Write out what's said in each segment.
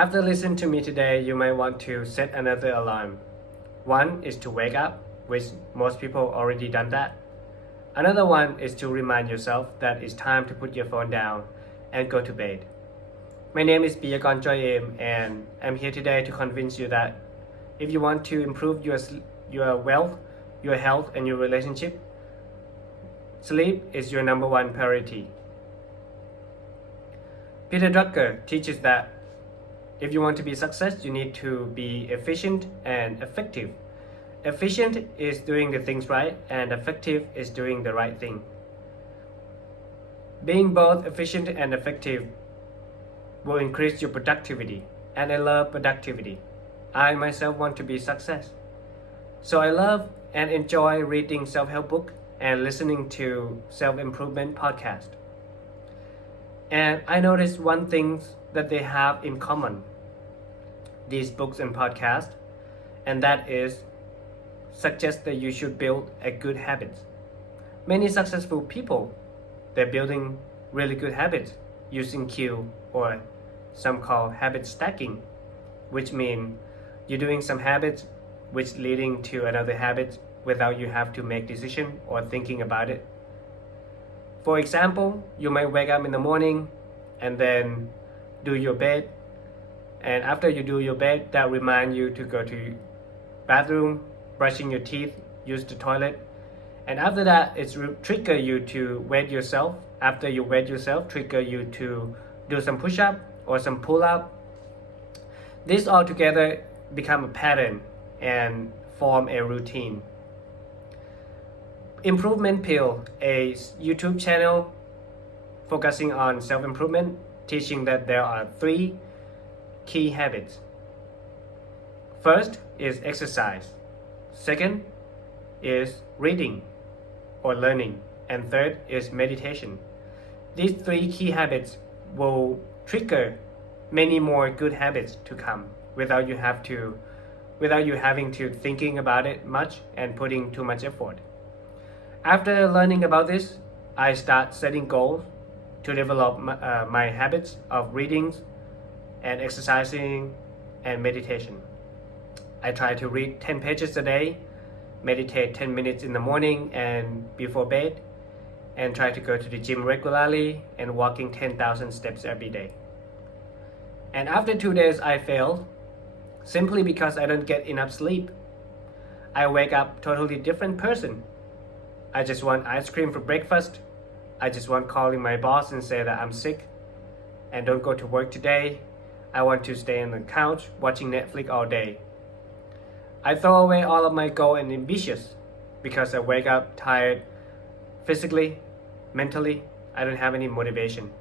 After listening to me today, you might want to set another alarm. One is to wake up, which most people already done that. Another one is to remind yourself that it's time to put your phone down and go to bed. My name is Piyakorn Joy and I'm here today to convince you that if you want to improve your wealth, your health, and your relationship, sleep is your number one priority. Peter Drucker teaches that if you want to be success, you need to be efficient and effective. Efficient is doing the things right, and effective is doing the right thing. Being both efficient and effective will increase your productivity, and I love productivity. I myself want to be success. So I love and enjoy reading self-help book and listening to self-improvement podcast. And I noticed one thing that they have in common, these books and podcasts, and that is suggest that you should build a good habits. Many successful people, they're building really good habits using Q, or some call habit stacking, which mean you're doing some habits which leading to another habit without you have to make decision or thinking about it. For example, you might wake up in the morning and then do your bed, and after you do your bed, that remind you to go to bathroom, brushing your teeth, use the toilet, and after that it's trigger you to wet yourself. After you wet yourself, trigger you to do some push-up or some pull-up. This all together become a pattern and form a routine. Improvement Pill, a YouTube channel focusing on self-improvement, teaching that there are 3 key habits. First is exercise. Second is reading or learning. And third is meditation. These 3 key habits will trigger many more good habits to come without you having to thinking about it much and putting too much effort. After learning about this, I start setting goals to develop my habits of readings and exercising and meditation. I try to read 10 pages a day, meditate 10 minutes in the morning and before bed, and try to go to the gym regularly and walking 10,000 steps every day. And after 2 days I failed simply because I don't get enough sleep. I wake up totally different person. I just want ice cream for breakfast. I just want calling my boss and say that I'm sick and don't go to work today. I want to stay on the couch watching Netflix all day. I throw away all of my goal and ambitious because I wake up tired physically, mentally. I don't have any motivation.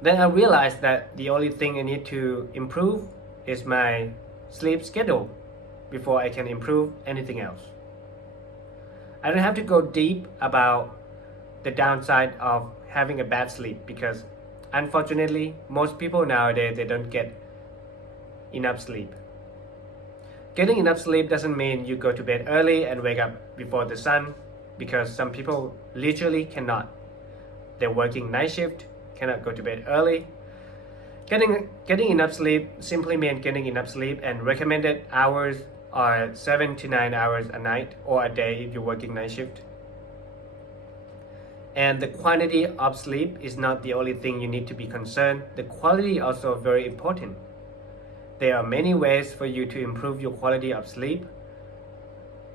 Then I realized that the only thing I need to improve is my sleep schedule before I can improve anything else. I don't have to go deep about the downside of having a bad sleep because unfortunately most people nowadays they don't get enough sleep. Getting enough sleep doesn't mean you go to bed early and wake up before the sun, because some people literally cannot. They're working night shift, cannot go to bed early. Getting enough sleep simply means getting enough sleep, and recommended hours are 7 to 9 hours a night or a day if you're working night shift. And the quantity of sleep is not the only thing you need to be concerned. The quality also very important. There are many ways for you to improve your quality of sleep.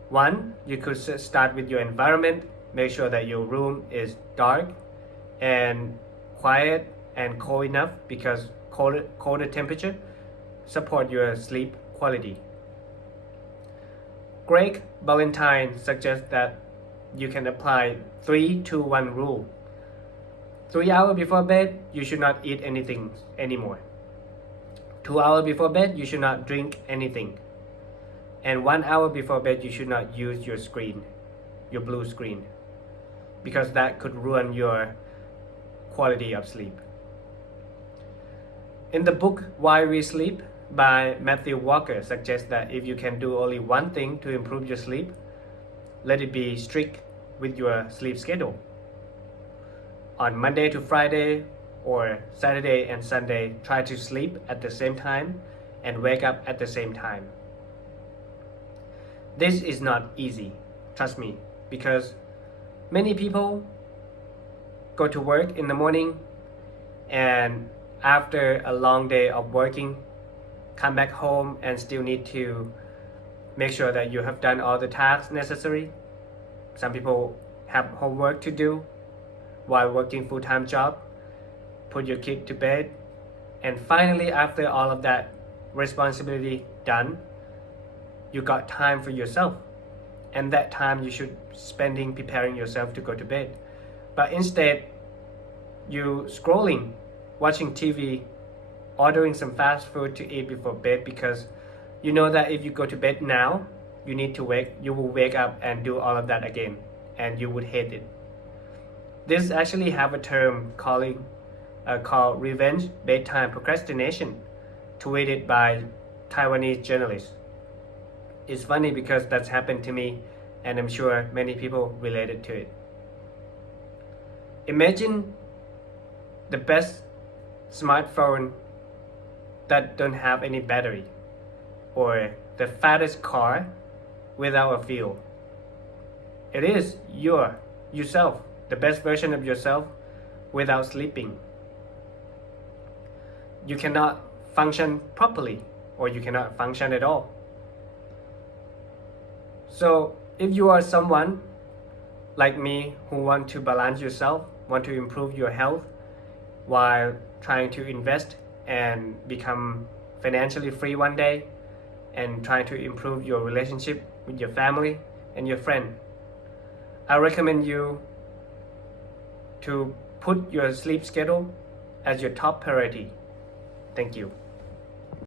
One, you could start with your environment. Make sure that your room is dark and quiet and cold enough, because colder temperature support your sleep quality. Greg Ballantyne suggests that you can apply 3-2-1 rule. 3 hours before bed, you should not eat anything anymore. 2 hours before bed, you should not drink anything. And 1 hour before bed, you should not use your screen, your blue screen, because that could ruin your quality of sleep. In the book Why We Sleep by Matthew Walker suggests that if you can do only one thing to improve your sleep, let it be strict with your sleep schedule. On Monday to Friday, or Saturday and Sunday try to sleep at the same time and wake up at the same time. This is not easy, trust me, because many people go to work in the morning and after a long day of working, come back home and still need to make sure that you have done all the tasks necessary. Some people have homework to do while working full-time job, put your kid to bed, and finally after all of that responsibility done, you got time for yourself, and that time you should spending preparing yourself to go to bed. But instead, you scrolling, watching TV, ordering some fast food to eat before bed because you know that if you go to bed now, you will wake up and do all of that again, and you would hate it. This actually have a term called revenge bedtime procrastination, tweeted by Taiwanese journalists. It's funny because that's happened to me, and I'm sure many people related to it. Imagine the best smartphone that don't have any battery, or the fattest car without a fuel. It is yourself, the best version of yourself without sleeping. You cannot function properly, or you cannot function at all. So if you are someone like me who want to balance yourself, want to improve your health while trying to invest and become financially free one day, and trying to improve your relationship with your family and your friend, I recommend you to put your sleep schedule as your top priority. Thank you.